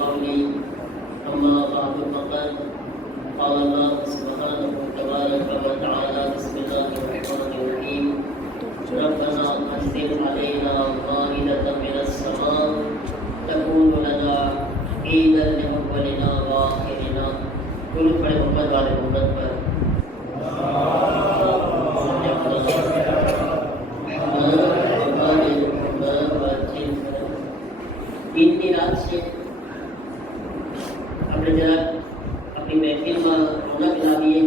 قولي أما بعد فقد قال الله سبحانه تبارك وتعالى بسم الله الرحمن الرحيم ربنا أنزل علينا مائدة من السماء تكون لنا عيدا لأولنا وآخرنا كل فرد محمد وعلى محمد پر ઈદની રાત છે આપણે જરાક આપણી મહેફિલમાં રોનક લાવીએ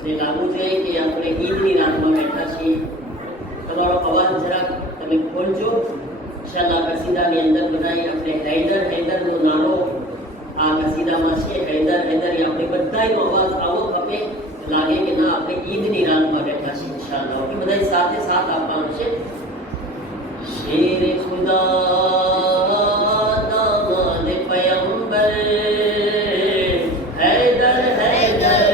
અને લાગવું જોઈએ કે આપણે ઈદની રાતમાં બેઠા છીએ. તમારો અવાજ જરાક તમે ખોલજો. ઇન્શાઅલ્લાહ કસીદાની અંદર બધાએ આપણે હૈદર હૈદરનો નારો આ કસીદામાં છે. હૈદર હૈદર એ આપણે બધાનો અવાજ આવો ખપે લાગે કે ના આપણે ઈદની રાતમાં બેઠા છીએ. ઇન્શાઅલ્લાહ એ બધા સાથે સાથ આપવાનું છે. शेर खुदा दामाद पैगंबर हैदर हैदर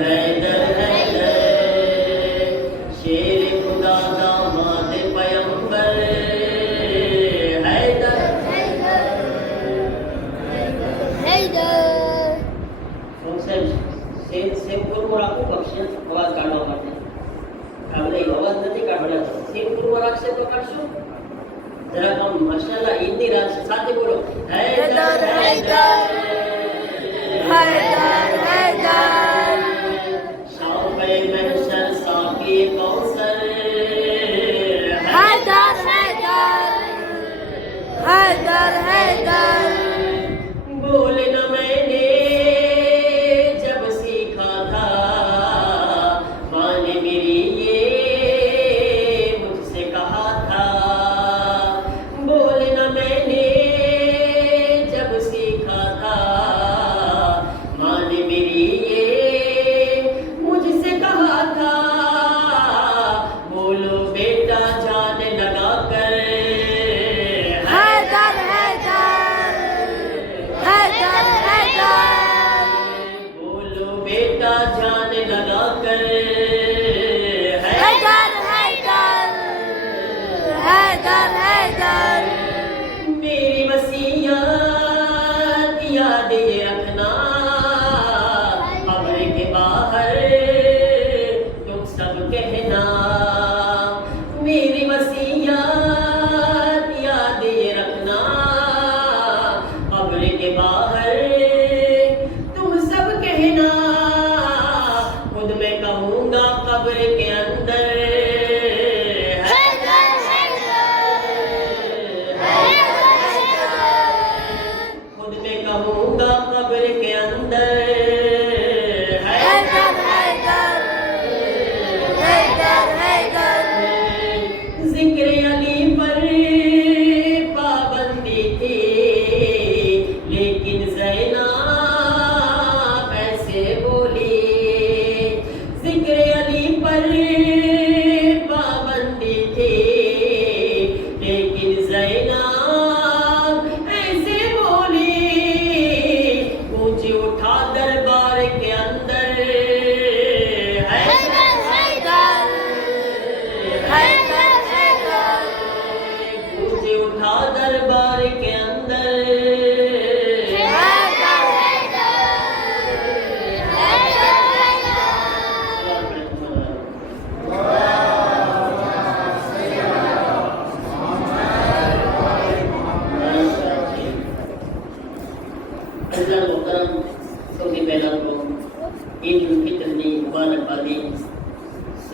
हैदर हैदर शेर खुदा दामाद पैगंबर हैदर हैदर हैदर सेम पूर्व રાખો પક્ષ અવાજ કાઢવા માટે આપણે અવાજ નથી કાઢવાનો. સેમ પૂર્વ રાખશે તો કાઢશું. જરા આમ માશાઅલ્લાહ ઈદની રાત સાથે બોલો હૈદર હૈદર હૈદર હૈદર શાફે મહશર સાકી કૌસર હૈદર હૈદર હૈદર હૈદર બોલના मैंने जब सीखा था माने मेरी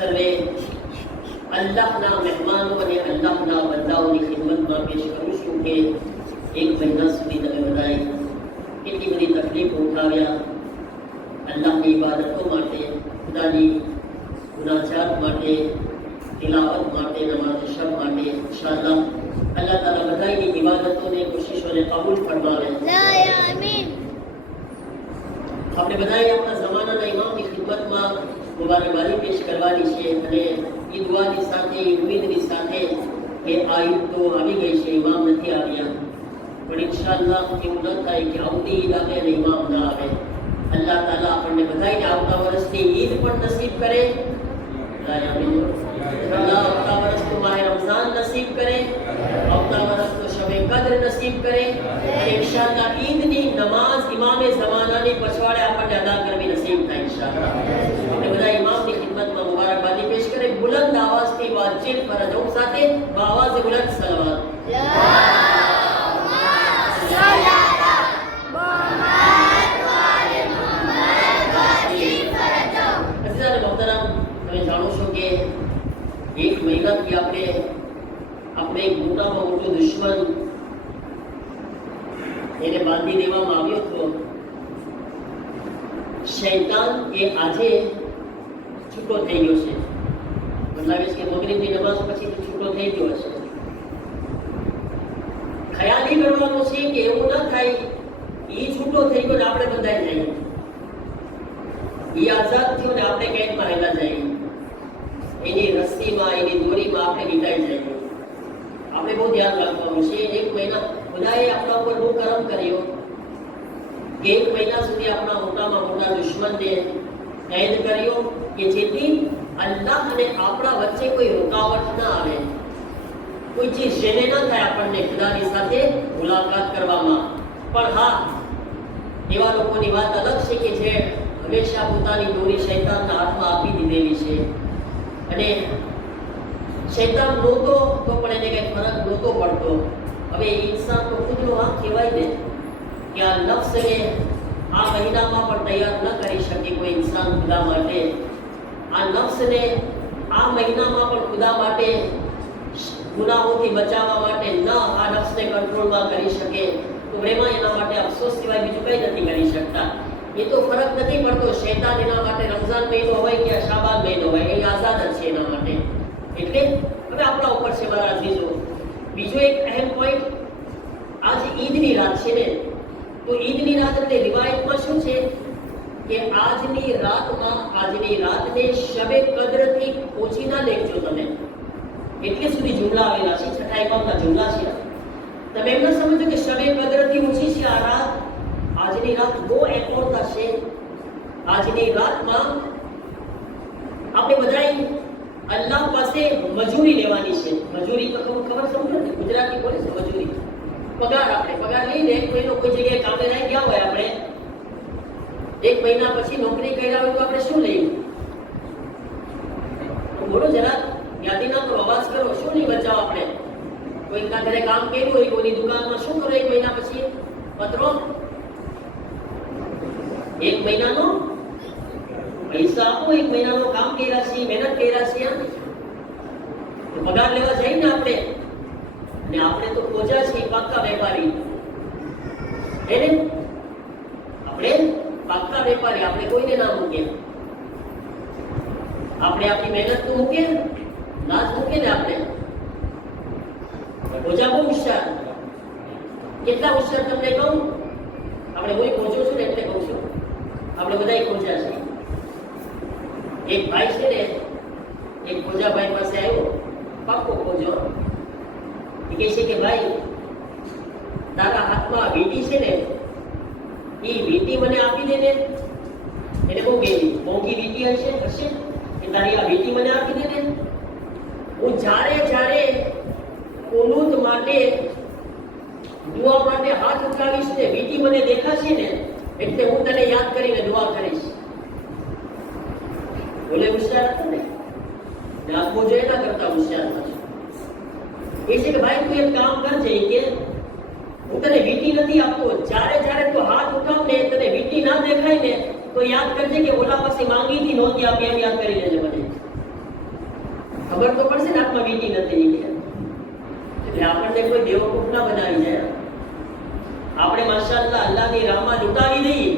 સર્વે અલ્લાહના મહેમાનો અને અલ્લાહના બંદાઓની ખિદમતમાં પેશ કરું છું કે એક મહિના સુધી તમે બધાએ કેટલી બધી તકલીફો ઉઠાવ્યા અલ્લાહની ઇબાદતો માટે, ખુદાની મુનાજાત માટે, તિલાવત માટે, નમાઝ શબ માટે. ઇન્શાઅલ્લાહ અલ્લાહ તાલા બધાની ઇબાદતોને, કોશિશોને કબૂલ ફરમાવે. આમીન. આપણે બધાએ આપણા જમાનાના ઇમામની ખિદમતમાં મુબારકબાદી પેશ કરવાની છે અને એ દુઆની સાથે, એ ઉમ્મીદની સાથે કે આ ઈદ તો આવી ગઈ છે, ઇમામ નથી આવ્યા, પણ ઇન્શાઅલ્લાહ એવું ન થાય કે આવતી ઈદ આવે અને ઇમામ ના આવે. અલ્લાહ તાલા આપણને બધાને આવતા વર્ષની ઈદ પણ નસીબ કરે. अल्लाह આવતા વર્ષનું માહ રમઝાન નસીબ કરે, આવતા વર્ષનો શબે કદ્ર નસીબ કરે. ઇન્શાઅલ્લાહ ઈદની નમાઝ ઇમામે ઝમાનાની પછવાડે આપણને અદા કરવી નસીબ થાય ઇન્શાઅલ્લાહ. આપણે બધા ઇમામની ખિદમતમાં મુબારકબાદી પેશ કરે બુલંદ આવાજથી વાજિબ ફરજો સાથે આવાજ બુલંદ સલાવત તમે જાણો છો કે એક મહિનાથી આપણે એક મોટામાં મોટો દુશ્મન એને બાંધી દેવામાં આવ્યો હતો. શૈતાન એ આજે છૂટો થઈ ગયો છે. મતલબ કે મગરીબની નમાઝ પછી છૂટો થઈ ગયો હશે. ખ્યાલ એ કરવાનો છે કે એવું ન થાય એ છૂટો થઈ ગયો ને આપણે બંધાઈ જઈએ, એ આઝાદ થયો ને આપણે કેદમાં હેલા જઈએ, એની રસ્સીમાં એની દોરીમાં આપણે વિતાઈ જઈએ. આપણે બહુ ધ્યાન રાખવાનું છે. એક મહિના બધાએ આપણા ઉપર બહુ કરમ કર્યો કે એક મહિના સુધી આપણા મોટામાં મોટા દુશ્મનને કેદ કર્યો કે જેથી અલ્લાહ અને આપણા વચ્ચે કોઈ રૂકાવટ ના આવે, કોઈ ચીજ જેને ન થાય આપણને ખુદાની સાથે મુલાકાત કરવામાં. પણ હા, એવા લોકોની વાત અલગ છે કે જે હંમેશા પોતાની દોરી શૈતાનના હાથમાં આપી દીધેલી છે અને શૈતાન રોતો તો પણ એને કઈ ફરક નહોતો પડતો. હવે ઇન્સાન તો ખુદનો વાંક કહેવાય ને કે આ નફ્સને આ મહિનામાં પણ તૈયાર ન કરી શકે કોઈ ઇન્સાન ખુદા માટે. આ નફ્સને આ મહિનામાં પણ ખુદા માટે ગુનાહોથી બચાવવા માટે ન આ નફ્સને કંટ્રોલમાં કરી શકે તો એમાં એના માટે અફસોસ સિવાય બીજું કંઈ નથી કરી શકતા. એ તો ફરક નથી પડતો. શૈતાન એના માટે રમઝાન મહિનો હોય કે શાબાન મહિનો હોય એ આઝાદ જ છે એના માટે. એટલે હવે આપણા ઉપર છે મારા અઝીઝો. બીજો એક અહેમ પોઈન્ટ, આજ ઈદની રાત છે ને, તો ઈદની રાત એટલે રિવાયતમાં શું છે કે આજની રાતને શબે કદ્રથી ઓછી ના લેખજો તમે. એટલે સુધી જુમલા આવેલા છે, છઠ્ઠા ઇમામના જુમલા છે. તમે એમ ન સમજો કે શબે કદ્રથી ઓછી છે આ રાત. આજની રાત બહુ ઇમ્પોર્ટન્ટ છે. આજની રાતમાં આપણે બધાએ અલ્લાહ પાસે મજૂરી લેવાની છે. મજૂરી તો ખબર સમજો ને, ગુજરાતી બોલે છે મજૂરી. પગાર આપણે પગાર લઈને એક મહિનો કોઈ જગ્યાએ કામે લઈ ગયા હોય, આપણે એક મહિના પછી નોકરી કર્યા હોય તો આપણે શું લઈએ? બોલો જરા, યાદી ના કરો, અવાજ કરો. શું નહીં બચાવ આપણે? કોઈના ઘરે કામ કર્યું હોય, કોઈની દુકાનમાં શું કરો એક મહિના પછી? પત્રો એક મહિનાનો પૈસા આપો. એક મહિનાનો કામ કર્યા છે, મહેનત કર્યા છે, પગાર લેવા જઈએ ને આપણે. અને આપણે તો ખોજા છીએ પાક્કા વેપારી. એને આપણે પાક્કા વેપારી, આપણે કોઈને ના મૂકીએ. આપણે આપણી મહેનત તો મૂકીએ, ના જ મૂકીએ ને આપણે. ખોજા બહુ હોશિયાર. કેટલા હોશિયાર તમને કહું? આપણે કોઈ ખોજો છું ને એટલે કહું છું. આપણે બધા ખોજા છીએ. એક ભાઈ છે ને, એક ખોજા ભાઈ પાસે આવ્યો, પાક્કો ખોજો. એ કહે છે કે ભાઈ, તારા હાથમાં વીંટી છે ને, એ વીંટી મને આપી દે ને. એને બહુ મોંઘી વીંટી હશે કે તારી આ વીંટી મને આપી દે ને. હું જ્યારે કુનૂત માટે, દુઆ માટે હાથ ઉઠાવીશ ને, વીંટી મને દેખાશે ને, એટલે હું તને યાદ કરીને દુઆ કરીશ. બોલે હોશિયાર હતો ને, આખો જો એના કરતા હોશિયાર થશે. એ છે કે ભાઈ તું એક કામ કરજે કે હું તને વીંટી નથી આપતો, જ્યારે તું હાથ ઉઠાવ ને, તને વીંટી ના દેખાય ને તો યાદ કરજે કે ઓલા પાસે માંગી હતી, નહોતી આપી, એમ યાદ કરી લેજે મને. ખબર તો પડશે ને હાથમાં વીંટી નથી. એટલે આપણને કોઈ બેવકૂફ ના બનાવી જાય. આપણે માશાઅલ્લાહ અલ્લાહની રાહમાં લૂંટાવી દઈએ.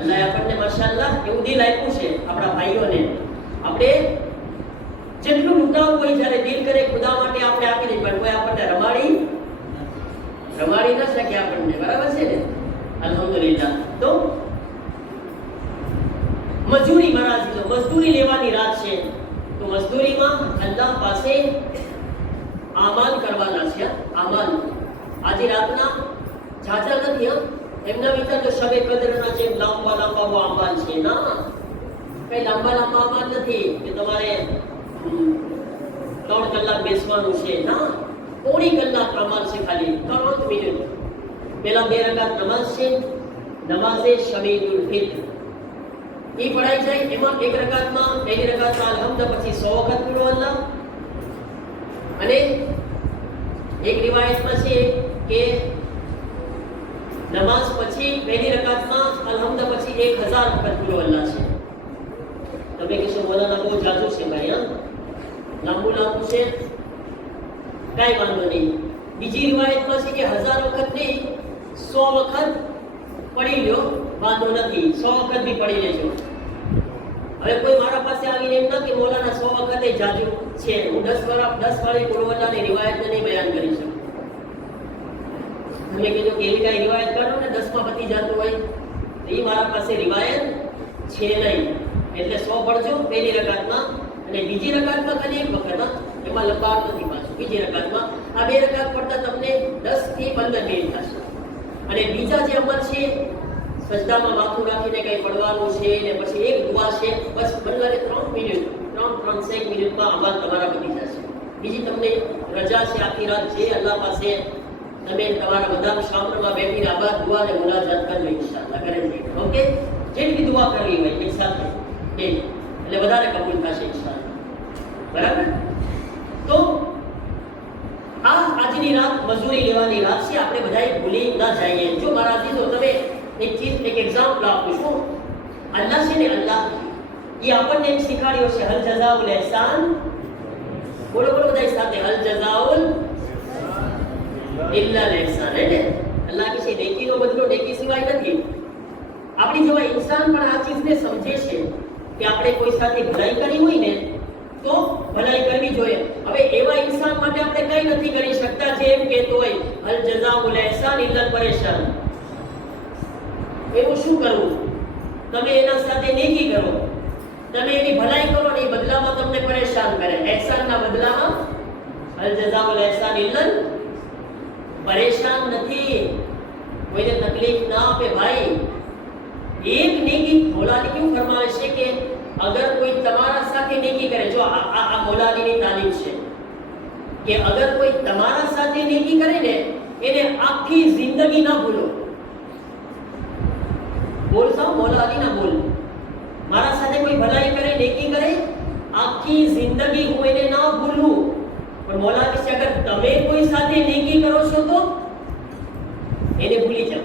અલ્લાહ આપણને માશાઅલ્લાહ એવું દિલ આપ્યું છે આપણા ભાઈઓને. આપણે જેટલું લૂંટાવવું હોય, જ્યારે દિલ કરે ખુદા માટે આપણે આપી દઈએ, પણ કોઈ આપણને રમાડી ન શકે આપણને. બરાબર છે ને? અલ્હમ્દુલિલ્લાહ. તો મજૂરી મજદૂરી લેવાની રાત છે. તો મજદૂરીમાં અલ્લાહ પાસે આમાલ કરવાના છે. આમાલ આજે રાતના ઝાઝા નથી. એમના વિચાર તો શબે કદરના જેમ લાંબા આમાલ છે. ના, કઈ લાંબા આમાલ નથી કે તમારે 3 કલાક બેસવાનું છે. ના, પોણી કલાક આમાલ છે, ખાલી 3 મિનિટ. પેલા 2 રકાત નમાઝ છે, નમાઝે શબીઉલ ફિત્ર એ પઢાઈ જાય. એમાં 1 રકાતમાં પહેલી રકાતમાં અલહમ્દ પછી 100 વખત કુલ અલ્લાહ, અને એક રિવાયતમાં છે કે નમાઝ પછી પહેલી રકાતમાં અલહમ્દ પછી 1000 વખત કુલ અલ્લાહ છે. તમે કહેશો મોલાના બહુ જાજુ છે ભાઈ, લાંબુ છે, કાંઈ વાંધો નહીં. બીજી રિવાયતમાં છે કે 1000 વખત નહીં, 100 વખત પડી લ્યો, વાંધો નથી, 100 વખત બી પડી લેજો. હવે કોઈ મારા પાસે આવીને એમ ના કે મોલાના 100 વખતે જાજુ છે, હું 10 વાળી કુલવલ્લાની રિવાયતને નહીં બયાન કરી શકું. તમે કહેજો કે એવી કાંઈ રિવાયત કરો ને 10 માં પતી જતું હોય, તો એ મારા પાસે રિવાયત છે નહીં. એટલે 100 પડજો પહેલી રકાતમાં, અને બીજી રકાતમાં ખાલી 1 વખત, એમાં લંબાણ નથી પાછું. બીજી રકાતમાં આ 2 રકાત પડતા તમને 10 થી 15 મિનિટ થશે. અને બીજા જે અમલ છે, સજદામાં માથું રાખીને કંઈ પડવાનું છે, ને પછી એક દુઆ છે, બસ બંને 3 મિનિટ 3-3 મિનિટમાં અમલ તમારા પતી જશે. બીજી તમને રજા છે આખી રાત, જે અલ્લાહ પાસે તમે તમારા બધા શામમાં બેઠીને આબાદ દુઆ અને મુલાકાત કરજો ઇન્શાઅલ્લાહ. કરે છે ઓકે, જેટલી દુઆ કરવી હોય એક સાથે એટલે વધારે કબૂલ થશે ઇન્શાઅલ્લાહ. બરાબર? તો આ આજની રાત મજૂરી લેવાની રાત છે, આપણે બધાએ ભૂલી ના જઈએ. જો મારા દીધો તમે એક એક્ઝામ્પલ આપું છું. અલ્લાહ છે ને, અલ્લાહ એ આપણને એમ શીખવાડ્યો છે, હલ જઝાઉલ ihsan, બોલો બોલો બધા સાથે, હલ જઝાઉલ ઇલ્લા ihsan. એટલે અલ્લાહ કે છે નેકીનો બદલો નેકી સિવાય નથી. આપણી જેવા ઇન્સાન પણ આ ચીજને સમજે છે કે આપણે કોઈ સાથે ભલાઈ કરી હોય ને તો ભલાઈ કરવી જોઈએ. હવે એવા ઇન્સાન માટે આપણે કંઈ નથી કરી શકતા જે એમ કહેતો હોય હલ જઝાઉલ ihsan ઇલ્લા પરેશાન. એવું શું કરવું? તમે એના સાથે નેકી કરો, તમે એની ભલાઈ કરો ને એ બદલામાં તમને પરેશાન કરે. ihsanના બદલામાં હલ જઝાઉલ ihsan ઇલ્લા પરેશાન નથી. કોઈને તકલીફ ના આપે ભાઈ. એક નેકી મૌલાની ક્यों ફરમાવે છે કે અગર કોઈ તમારા સાથે નેકી કરે, જો આ મૌલાનીની તાલીમ છે કે અગર કોઈ તમારા સાથે નેકી કરે ને એને આખી જિંદગી ના ભૂલો. બોલ સાવ મૌલાની ના બોલ. મારા સાથે કોઈ ભલાઈ કરે, નેકી કરે, આખી જિંદગી હું એને ના ભૂલું. પણ મૌલાની છે અગર તમે કોઈ સાથે નેકી કરો છો તો એને ભૂલી જાઓ.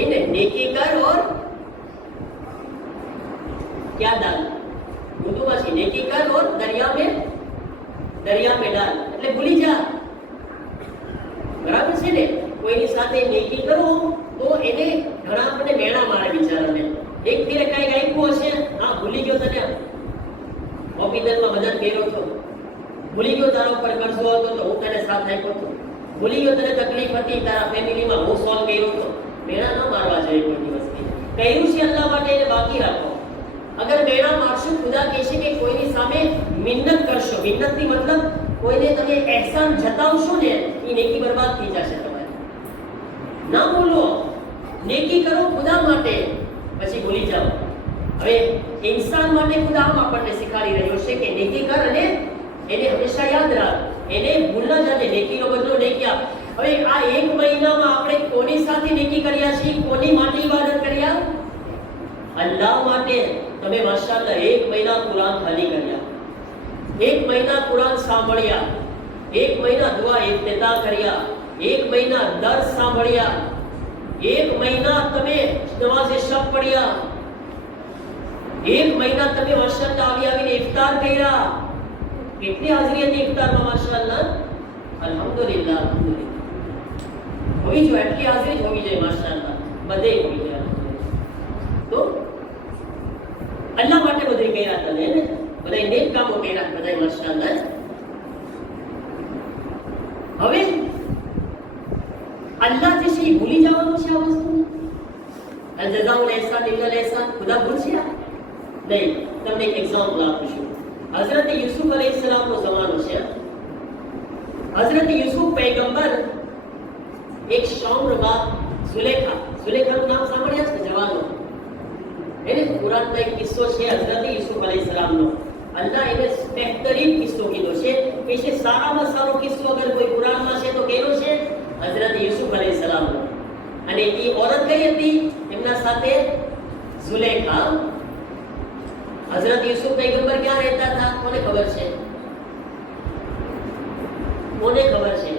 એને नेकी कर और क्या डाल, उर्दू में नेकी कर और दरिया में डाल, એટલે ભૂલી જા. બરાબર છે ને? કોઈની સાથે નેકી કરો તો એને ઘણા આપણે મેળા મારે બિચારાને. એક તીરે કઈ ગાયકું હશે, હા ભૂલી ગયો તને ઓફિસમાં મદદ કર્યો હતો, ભૂલી ગયો તારા ઉપર કરજો હતો તો હું તને સાથ આપ્યો હતો, ભૂલી ગયો તને તકલીફ હતી તારા ફેમિલીમાં હું સોલ્વ કર્યો હતો. મેળા ન મારવા જોઈએ કોઈ દિવસથી. કહ્યું છે અલ્લાહ માટે એને બાકી રાખો. અગર મેળા મારશો, ખુદા કહે છે કે કોઈની સામે મિન્નત કરશો, મિન્નતની મતલબ કોઈને તમે ehsan જતાવશો ને એ નેકી બરબાદ થઈ જશે તમારી. ના બોલો, નેકી કરો ખુદા માટે, પછી ભૂલી જાઓ. હવે ઇન્સાન માટે ખુદા આમ આપણને શીખવાડી રહ્યો છે કે નેકી કર અને એને હંમેશા યાદ રાખ, એને ભૂલ ન જાને. નેકીનો બદલો નેકી આપ. હવે આ 1 મહિનામાં આપણે કોની સાથે નેકી કર્યા છે, કોની માટે ઇબાદત કર્યા? અલ્લાહ માટે. તમે માશાઅલ્લાહ 1 મહિના કુરાન ખાલી કર્યા, 1 મહિના કુરાન સાંભળ્યા, 1 મહિના દુઆ ઇફ્તિતાહ કર્યા, 1 મહિના દર્સ સાંભળ્યા, 1 મહિના તમે નમાઝે શબ પઢ્યા, 1 મહિના તમે માશાઅલ્લાહ આવીને ઇફતાર કર્યા. કેટલી હાજરી હતી ઇફતારમાં માશાઅલ્લાહ? અલ્હમ્દુલિલ્લાહ, અલ્હમ્દુલિલ્લાહ. હોવી જોઈએ, એટલી હાજરી જ હોવી જોઈએ માશાઅલ્લાહ, બધે હોવી જોઈએ. તો અલ્લાહ માટે બધે કર્યા હતા ને, બધા નેક કામો કર્યા બધા માશાઅલ્લાહ. હવે અલ્લાહ જે છે એ ભૂલી જવાનું છે આ વસ્તુ. અલ જઝાઉલ ihsan ઇલ્લા ihsan, ખુદા ભૂલશે નહીં. તમને એક એક્ઝામ્પલ આપું છું. હઝરત યુસુફ અલૈહિસ્સલામનો જમાનો છે. હઝરત યુસુફ પૈગંબર એક શામરમાં ઝુલેખાનું નામ સાંભળ્યા છે? જવાનો એને કુરાનનો એક કિસ્સો છે હઝરત યુસુફ અલૈહિસ્સલામનો. અલ્લાહ એને બહેતરીન કિસ્સો કીધો છે કે સારામાં સારો કિસ્સો અગર કોઈ કુરાનમાં છે તો કેનો છે? હઝરત યુસુફ અલૈહિસ્સલામ. औरत कई હતી એમના સાથે ઝુલેખા हजरत यूसुफ पैगंबर क्या रहता था कोने खबर છે કોને ખબર છે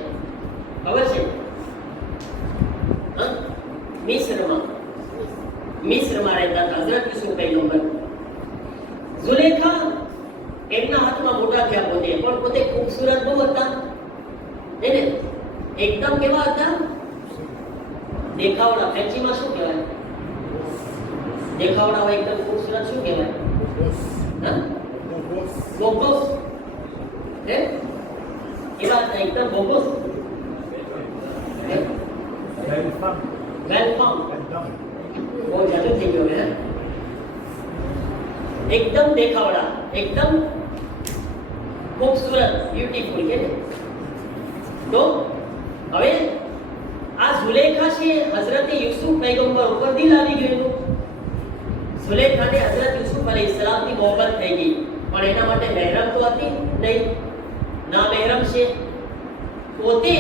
हाँ? मिस्र में रहता था हजरत यूसुफ पैगंबर ઝુલેખા એમના હાથમાં મોટા થયા પોતે ખૂબસૂરત બહુ હતા ને એકદમ કેવા હતા દેખાવડા ફ્રેન્ચીમાં શું કહેવાય દેખાવડા હોય એકદમ ખૂબસૂરત શું કહેવાય હા બોગસ હે કેવા હતા એકદમ બોગસ વેલકમ બહુ જાદુ થઈ ગયો હે एकदम देखावड़ा एकदम खूबसूरत ब्यूटीफुल के तो હવે આ ઝુલેખા છે હઝરત યુસુફ પૈગંબર ઉપર દિલ આવી ગયું ઝુલેખાને હઝરત યુસુફ અલૈહિસ્સલામ ની મોહબ્બત થઈ ગઈ પણ એના માટે મહેરમ તો હતી નહીં ના મહેરમ છે પોતે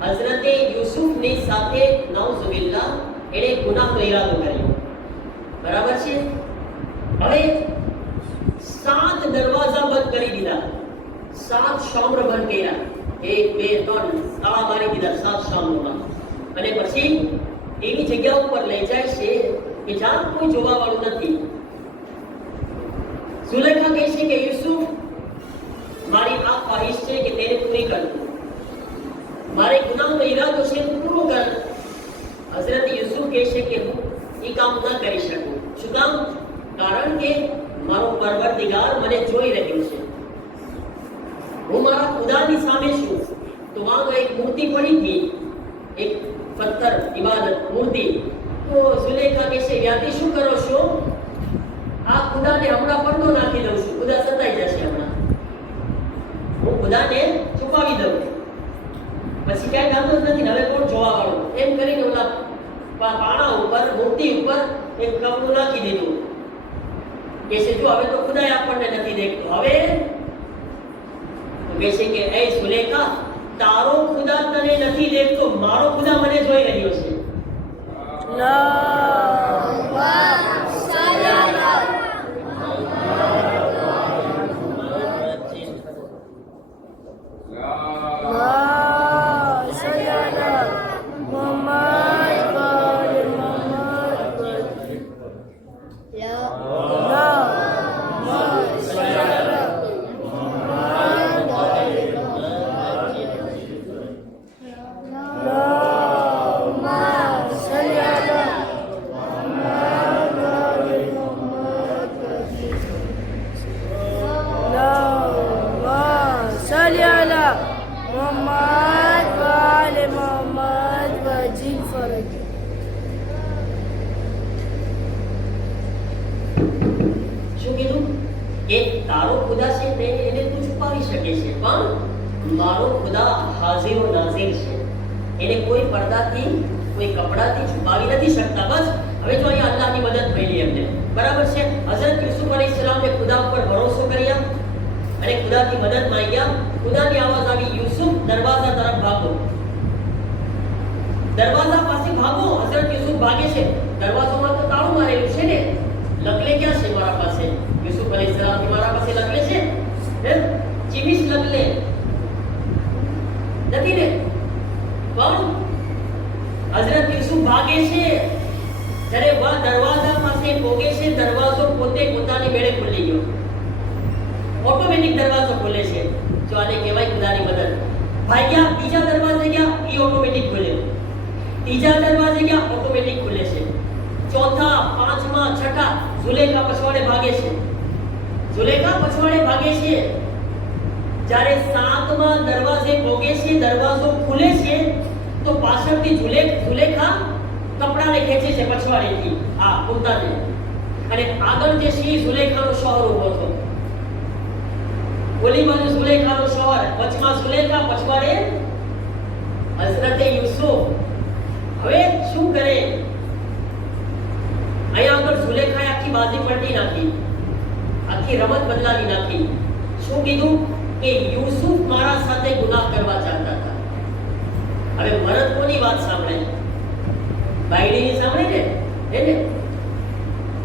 હઝરત યુસુફ ની સાથે નાઉઝુબિલ્લાહ એણે ગુનાહનો ઈરાદો કર્યો બરાબર છે હવે 7 દરવાજા બંધ કરી દીધા 7 શામર બંધ કર્યા 1 2 3 તાળા મારી દીધા 7 શામરોમાં અને પછી એની જગ્યા ઉપર લઈ જાય છે કે જ્યાં કોઈ જોવા વાળું નથી ઝુલેખા કહે છે કે યુસુફ મારી આ ખ્વાહિશ છે કે તેને પૂરી કર મારે ગુનાહનો ઈરાદો છે પૂરો કર હઝરત યુસુફ કહે છે કે હું એ કામ ન કરી શકું શું કામ કારણ કે મારો પરવરદિગાર મને જોઈ રહ્યો છે હું મારા ખુદાની સામે છું તો વહાં એક મૂર્તિ પડી હતી એક પથ્થર ઇબાદત મૂર્તિ તો ઝુલેખા કહે છે યાદી શું કરો છો આ ખુદાને હમણાં પડદો નાખી દઉં છું ખુદા સતાઈ જશે હમણાં હું ખુદાને છુપાવી દઉં પછી ક્યાંય વાંધો જ નથી હવે કોણ જોવા વાળું એમ કરીને ઓલા પાણા ઉપર મૂર્તિ ઉપર એક કપડું નાખી દીધું કે છે જો હવે તો ખુદાએ આપણને નથી દેખતો હવે તો કહે છે કે એ ઝુલેખા તારો ખુદા તને નથી દેખતો મારો ખુદા મને જોઈ રહ્યો છે શું કીધું કે તારો ખુદા છે તે એને તું છુપાવી શકે છે પણ મારો ખુદા હાઝિર નાઝિર છે એને કોઈ પડદાથી કોઈ કપડાથી છુપાવી નથી શકતા બસ હવે જો અહીંયા અલ્લાહની મદદ મળી એમને બરાબર છે હઝરત યુસુફ અલૈહિસ્સલામને ખુદા ઉપર ભરોસો કર્યા અને ખુદાથી મદદ માંગ્યા ખુદાની આવાજ આવી યુસુફ દરવાજા તરફ ભાગો દરવાજા પાસે ભાગો હઝરત યુસુફ ભાગે છે દરવાજામાં તો તાળું મારેલું છે ને લકલે ક્યાં છે મારા પાસે યુસુફ અલૈહિસ્સલામ ની મારા પાસે લકલે છે હે ચીમીશ લકલે નથી ને પણ હઝરત યુસુફ ભાગે છે જ્યારે વા દરવાજા પાસે પહોંચે છે દરવાજો પોતે પોતાની મેળે ખુલી ગયો ઓટોમેટિક દરવાજો ખુલે છે જો આને કહેવાય ખુદાની મદદ ભાગ્યા બીજા દરવાજે ગયા ઈ ઓટોમેટિક ખુલે ત્રીજા દરવાજે ગયા ઓટોમેટિક ખુલે છે ચોથા પાંચમા છઠ્ઠા ઝુલેખા પછવાડે ભાગે છે જ્યારે સાતમા દરવાજે પહોંચે છે દરવાજો ખુલે છે તો પાછળથી ઝુલેખા કપડાને ખેંચે છે પછવાડેથી આ કુર્તાને અને આગળ જે છે ઝુલેખાનો શોહર ઊભો હતો ઓલી બાજુ ઝુલેખાનો શોહર વચમાં ઝુલેખા પછવાડે હઝરતે યુસુફ હવે શું કરે અહીંયા આગળ ઝુલેખાએ આખી બાજી પલટી નાખી આખી રમત બદલાવી નાખી શું કીધું કે યુસુફ મારા સાથે ગુનાહ કરવા ચાહતા હતા હવે મરદ કોની વાત સાંભળે બાયડીની સાંભળી ને હે ને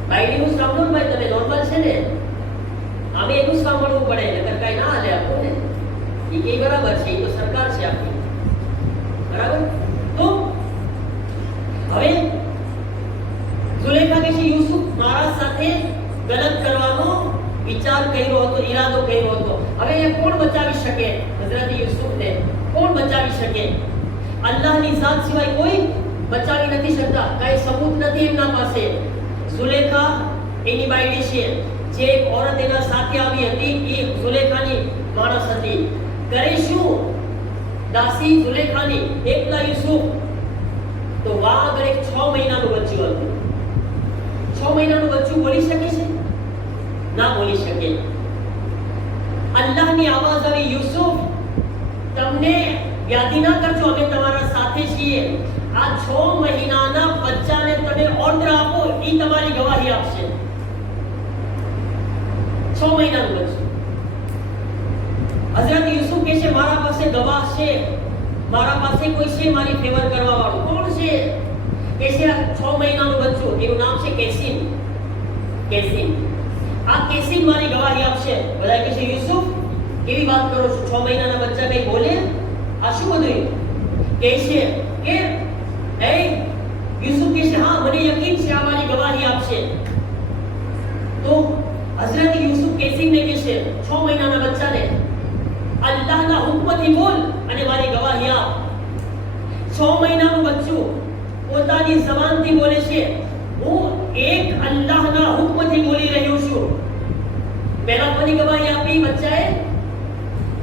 બાયડીનું સાંભળો ભાઈ તમે નોર્મલ છે ને આમે એનું સાંભળવું પડે નકર કાઈ ના હાલે આપો ને એ કે બરાબર છે એ તો સરકાર છે આપણી બરાબર તો હવે ઝુલેખા કે છે યુસુફ મારા સાથે ગલત કરવાનો વિચાર કર્યો હતો ઈરાદો કર્યો હતો હવે એ કોણ બચાવી શકે હઝરત યુસુફને કોણ બચાવી શકે અલ્લાહની ઝાત સિવાય કોઈ બચાવી નથી શકતા કઈ સબૂત નથી એમના પાસે ઝુલેખા એની બાયડી છે જે એક ઓરત એના સાથે આવી હતી એ ઝુલેખાની માણસ હતી કરે શું દાસી ઝુલેખાની એકલા યુસુફ તો વાહ આગળ એક 6 મહિનાનું બચ્ચું હતું 6 મહિનાનું બચ્ચું બોલી શકે છે ના બોલી શકે અલ્લાહની આવાજ આવી યુસુફ તમને યાદી ના કરજો અમે તમારા સાથે છીએ આ 6 મહિનાના બચ્ચાને તમે ઓર્ડર આપો ઈ તમારી ગવાહી આપશે 6 મહિનાનું બચ્ચું હઝરત યુસુફ કહે છે મારા પાસે ગવાહ છે મારા પાસે કોઈ છે મારી ફેવર કરવા વાળું કોણ છે કે છે 6 મહિનાનું બચ્ચું એનું નામ છે કેસીન કેસીન આ કેસીન મારી ગવાહી આપશે બધા કહે છે યુસુફ કેવી વાત કરો છો 6 મહિનાના બચ્ચા કઈ બોલે આ શું બધું કહે છે કે એ યુસુફ કહે છે હા મને યકીન છે આ મારી ગવાહી આપશે તો હઝરત યુસુફ કેસીનને કહે છે 6 મહિનાના બચ્ચાને અલ્લાહના હુકમથી બોલ અને મારી ગવાહી આપ 6 મહિનાનું બચ્ચું પોતાની જબાનથી બોલે છે હું એક અલ્લાહના હુકમથી બોલી રહ્યો છું પહેલા કોની ગવાહી આપી બચ્ચાએ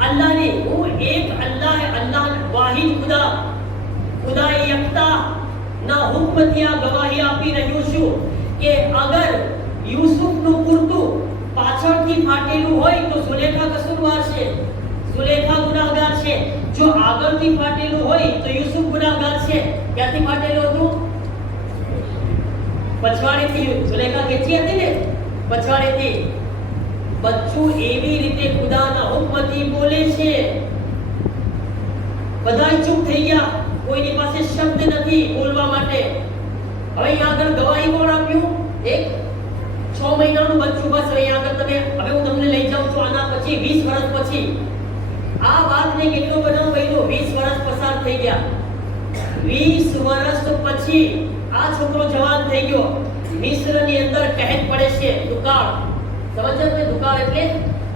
અલ્લાહની હું એક અલ્લાહ વાહિદ ખુદા યકતા ના હુકમથી આ ગવાહી આપી રહ્યો છું કે અગર યુસુફનું કુર્તું પાછળથી ફાટેલું હોય તો ઝુલેખા કસૂરવાર છે ઝુલેખા ગુનાહગાર છે જો આગળથી ફાટેલું હોય તો યુસુફ ગુનાહગાર છે ક્યાંથી ફાટેલું હતું પછવાડેથી ઝુલેખા કેચી હતી ને પછવાડેથી બચ્ચું એવી રીતે ખુદાના હુકમથી બોલે છે બધાય ચૂપ થઈ ગયા કોઈની પાસે શબ્દ નથી બોલવા માટે હવે અહીં આગળ ગવાહી કોણ આપ્યું એક 6 મહિનાનું બચ્ચું બસ અહીં આગળ તમે હવે હું તમને લઈ જાઉં છું આના પછી 20 વર્ષ પછી આ વાતને કેટલો બધો બન્યો 20 વર્ષ પસાર થઈ ગયા 20 વર્ષ પછી આ છોકરો જવાન થઈ ગયો મિસ્રની અંદર કહેત પડે છે દુકાળ સમજો ને દુકાળ એટલે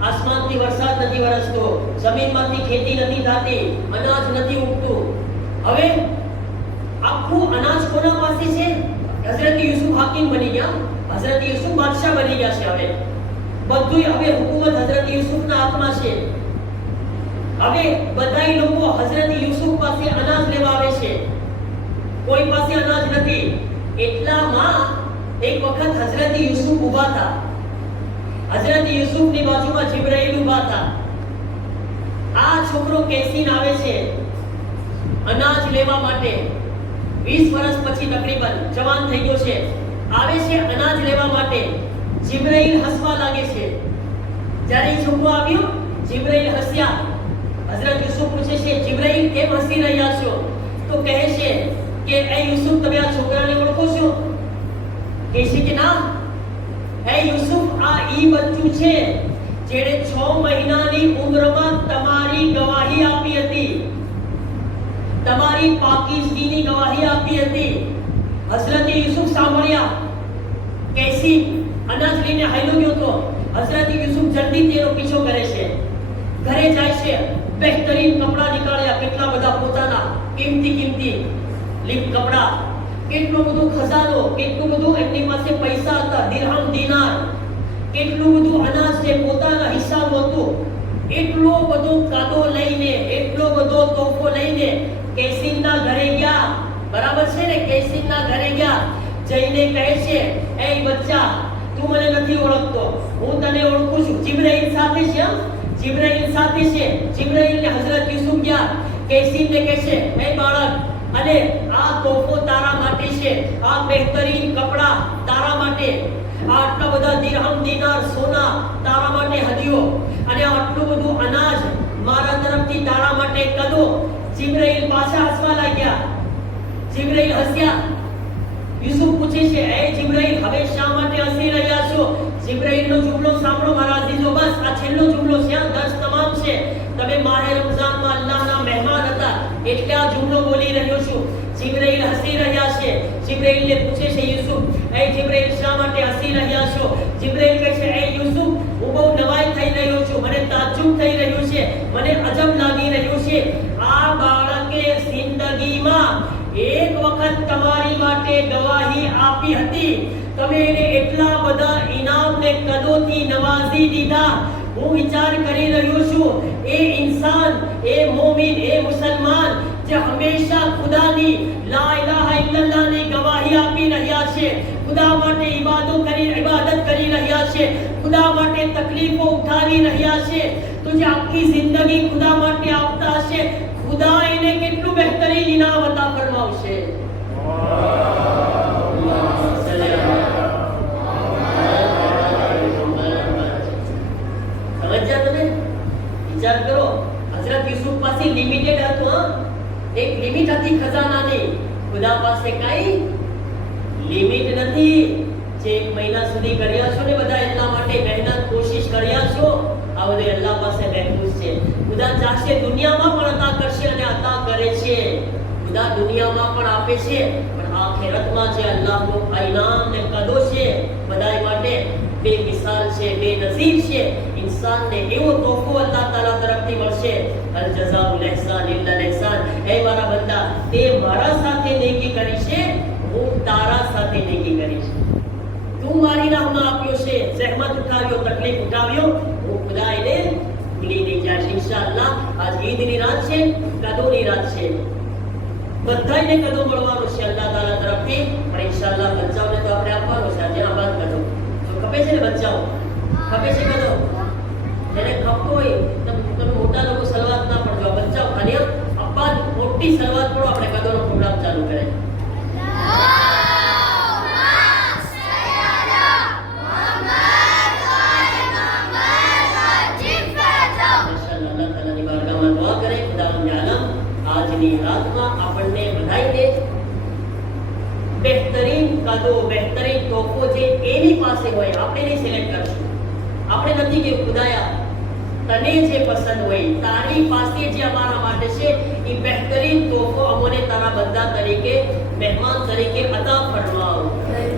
આસમાનથી વરસાદ નથી વરસતો જમીનમાંથી ખેતી નથી થતી અનાજ નથી ઉગતું હવે આખું અનાજ કોના પાસે છે હઝરત યુસુફ હાકિમ બની ગયા હઝરત યુસુફ બાદશાહ બની ગયા છે હવે બધું હવે હુકુમત હઝરત યુસુફના હાથમાં છે હવે બધાય લોકો હઝરત યુસુફ પાસે અનાજ લેવા આવે છે કોઈ પાસે અનાજ નથી એટલામાં એક વખત હઝરત યુસુફ ઊભા હતા હઝરત યુસુફની બાજુમાં જિબ્રાઈલ ઊભા હતા આ છોકરો કેસીન આવે છે અનાજ લેવા માટે 20 વર્ષ પછી તકરીબન જવાન થઈ ગયો છે આવે છે અનાજ લેવા માટે જિબ્રાઈલ હસવા લાગે છે જ્યારે એ છોકરો આવ્યો જિબ્રાઈલ હસ્યા હઝરત યુસુફ પૂછે છે જિબ્રાઈલ કેમ હસી રહ્યા છો તો કહે છે કે એ યુસુફ તમે આ છોકરાને ઓળખો છો કહે છે કે ના એ યુસુફ આ ઈ બચ્ચું છે જેણે 6 મહિનાની ઉંમરમાં તમારી ગવાહી આપી હતી તમારી પાકીઝગીની ગવાહી આપી હતી હઝરત યુસુફ સાંભળ્યા કેસી અનાજ લઈને હાલ્યો ગયો તો હઝરત યુસુફ જલ્દી તેનો પીછો કરે છે ઘરે જાય છે બહેતરીન કપડા નીકાળ્યા કેટલા બધા પોતાના કિંમતી કપડા કેટલું બધું ખજાનો કેટલું બધું એમની પાસે પૈસા હતા દિરહમ દિનાર કેટલું બધું અનાજ છે પોતાના હિસાબ હતું એટલો બધો કાદો લઈને એટલો બધો તોફો લઈને કેસીનના ઘરે ગયા બરાબર છે ને કેસીનના ઘરે ગયા જઈને કહે છે એ બચ્ચા તું મને નથી ઓળખતો હું તને ઓળખું છું જિબ્રાઈલ સાથે છે જિબ્રાઈલ સાથે છે જિબ્રાઈલને હઝરત યુસુફ ગયા કેસીનને કહે છે એ બાળક અને આ તોફો તારા માટે છે આ બહેતરીન કપડા તારા માટે આટલા બધા દિરહમ દિનાર સોના તારા માટે હદિયો અને આટલું બધું અનાજ મારા તરફથી તારા માટે કદો જિબ્રાઈલ પાછા હસવા લાગ્યા જિબ્રાઈલ હસ્યા યુસુફ પૂછે છે, એ જીબ્રાઈલ હવે શા માટે હસી રહ્યા છો? જીબ્રાઈલનો જુમલો સાંભળો મારા અઝીઝો, બસ આ છેલ્લો જુમલો છે, આ દર્સ તમામ છે. તમે માહે રમઝાનમાં અલ્લાહના મહેમાન હતા એટલે આ જુમલો બોલી રહ્યો છું. જીબ્રાઈલ હસી રહ્યા છે. જીબ્રાઈલને પૂછે છે યુસુફ, એ જીબ્રાઈલ શા માટે હસી રહ્યા છો? જીબ્રાઈલ કહે છે, એ યુસુફ હું બહુ નવાઈ થઈ રહ્યો છું, મને તાજ્જુબ થઈ રહ્યું છે, મને અજબ લાગી રહ્યું છે. આ બાળકે જિંદગીમાં એક વખત તમારી માટે ગવાહી આપી હતી, તમે એને એટલા બધા ઇનામ ને કદોથી નવાઝી દીધા. હું વિચાર કરી રહ્યો છું, એ ઇન્સાન, એ મોમિન, એ મુસલમાન જે હંમેશા ખુદાની લા ઇલાહા ઇલ્લલ્લાહની ગવાહી આપી રહ્યા છે, ખુદા માટે ઇબાદત કરી રહ્યા છે, ખુદા માટે તકલીફો ઉઠાવી રહ્યા છે, તો જે આખી જિંદગી ખુદા માટે આપતા હશે, ખુદા એને કેટલું બહેતરીન ઇનામ અતા ફરમાવશે. સમજ્યા તમે? વિચાર કરો, હઝરત યુસુફ પાસે લિમિટેડ હતું, એક લિમિટ હતી ખજાનાની. ખુદા પાસે કઈ લિમિટ નથી. જે એક મહિના સુધી કર્યા છો ને બધા એટલા માટે મહેનત કોશિશ કર્યા છો, આ બધું અલ્લાહ પાસે મહેફૂઝ છે. ખુદા ચાહશે દુનિયામાં પણ અતા કરશે અને અતા કરે છે. ખુદા દુનિયામાં પણ આપે છે, પણ આખિરતમાં જે અલ્લાહનો ઇનામ ને કદો છે બધાય માટે બેમિસાલ છે, બેનઝીર છે. ઇન્સાનને એવો તોહફો અલ્લાહ તાલા તરફથી મળશે, અલ જઝાઉલ ઇહસાન ઇલ્લા ઇહસાન. હે મારા બંદા, તે મારા સાથે નેકી કરી છે, હું તારા સાથે નેકી કરીશ. તું મારી રાહમાં આપ્યો છે, જહેમત ઉઠાવ્યો, તકલીફ ઉઠાવ્યો, હું ખુદા એને ભૂલી નહીં જાય. ઇન્શાઅલ્લાહ આજ ઈદની રાત છે, કદોની રાત છે, બધાને કદો મળવાનો છે અલ્લાહ તાલા તરફથી. પણ ઇન્શાઅલ્લાહ બચ્ચાઓને તો આપણે આપવાનો છે. આજે આબાદ કદો તો ખપે છે ને બચ્ચાઓ, ખપે છે કદો. જેને ખપતો હોય તમે મોટા લોકો સલવાત ના પડજો, બચ્ચાઓ ખાલી અબ્બા મોટી સલવાત પડો, આપણે કદોનો પ્રોગ્રામ ચાલુ કરે. આજની રાતમાં આપણને બધાઈને બહેતરીન કદો, બહેતરીન તોહફો જે એની પાસે હોય આપણે એને સિલેક્ટ કરશું. આપણે નથી કે ખુદાયા તને જે પસંદ હોય, તારી પાસે જે અમારા માટે છે એ બહેતરીન તોહફો અમને તારા બંદા તરીકે, મહેમાન તરીકે અતા ફરમાવ.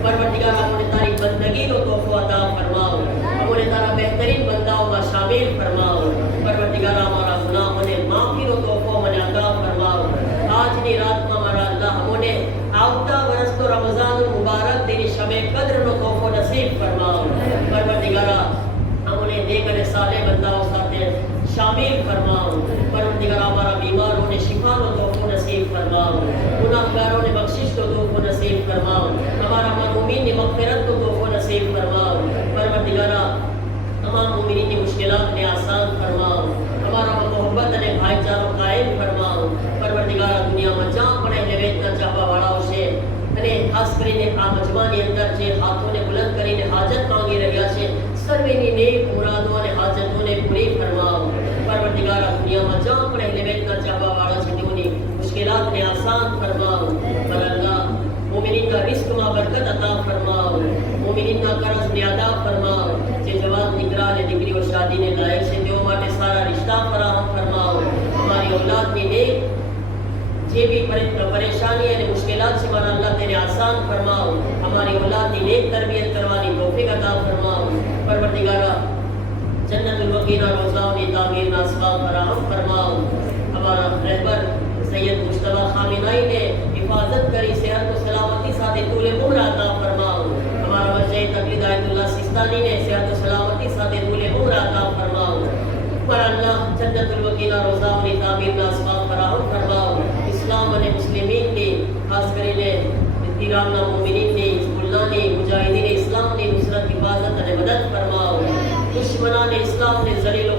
પરવરદિગાર અમને તારી બંદગીનો તોહફો અતા ફરમાવ, અમને તારા બહેતરીન બંદાઓમાં શામિલ ફરમાવ. પરવરદિગાર અમારા ગુનાહોને માફીનો તોહફો મને અતા ફરમાવ. આજની રાતમાં મારા અલ્લાહ અમને આવતા વર્ષનો રમઝાનુલ મુબારક તેની શબે કદ્રનો તોહફો નસીબ ફરમાવ. પરવરદિગાર અમને નેક અને સાલેહ બંદાઓ સાથે શામિલ ફરમાવ. પરવરદિગાર અમારા બીમારોને શિફાનો તોહફો નસીબ ફરમાવ, ગુનાહગારોને બખ્શિશનો તોહફો નસીબ ફરમાવ, અમારા મુમીનની મગફિરતનો તોહફો નસીબ ફરમાવ. પરવરદિગાર તમામ મુમીનની મુશ્किलातને આસાન ફરમાવ, અમારામાં મોહબ્બત અને ભાઈચારો કાયમ ફરમાવ. પરવરદિગાર દુનિયામાં જ્યાં પણ અહેલે બેતના ચાહવાવાળાઓ છે અને ખાસ કરીને આ મજમાની અંદર જે હાથોને બુલંદ કરીને હાજત માંગી રહ્યા છે, સર્વેની નેક મુરાદો અને હાજતોને પૂરી ફરમાવ. પરવરદિગાર દુનિયામાં જ્યાં પણ અહેલે બેતના ચાહવાવાળા છે તેઓની મુશ્किलातને આસાન ફરમાવ. પર અલ્લાહ મોમિનીના રિસ્કમાં બરકત અતા ફરમાવ, મોમિનીના કર્જને અદા ફરમાવ. જે જવાન દીકરા અને દીકરીઓ શાદીને લાયક છે તેઓ માટે સારા રિશ્તા ફરાહમ ફરમાવ. અમારી औलादની નેક જે भी પરેશાની અને મુશ્किलात છે મારા અલ્લાહ તેને આસાન ફરમાવ. અમારી औलादની નેક તરબિયત કરવાની તૌફીક અતા ફરમાવ. પરવરદિગાર જન્નતુલ બકીના રોઝાઓની તામીરના અસબાબ ફરાહમ ફરમાવ. અમારા રહેબર સૈયદ મુસ્તફા ખામિનાઈને हिफाजत करी, सेहत और सलामती साथे तूले उम्र अता फरमाओ. हमारा मर्जे तकलीद आयतुल्लाह सिस्तानी ने सेहत और सलामती साथे तूले उम्र अता फरमाओ. पर अल्लाह जन्नतुल बकीना रोज़ाओनी तामीरना असबाब फराहम फरमाओ. इस्लाम અને મુસ્લિમીન ને ખાસ કરીને ઇતિરામના મુમિનીન ને, હિઝબુલ્લાહ ને, મુજાહિદીન ઇસ્લામ ને નુસરત હિફાજત અને મદદ ફરમાઓ. દુશ્મનાને ઇસ્લામ ને ઝલીલ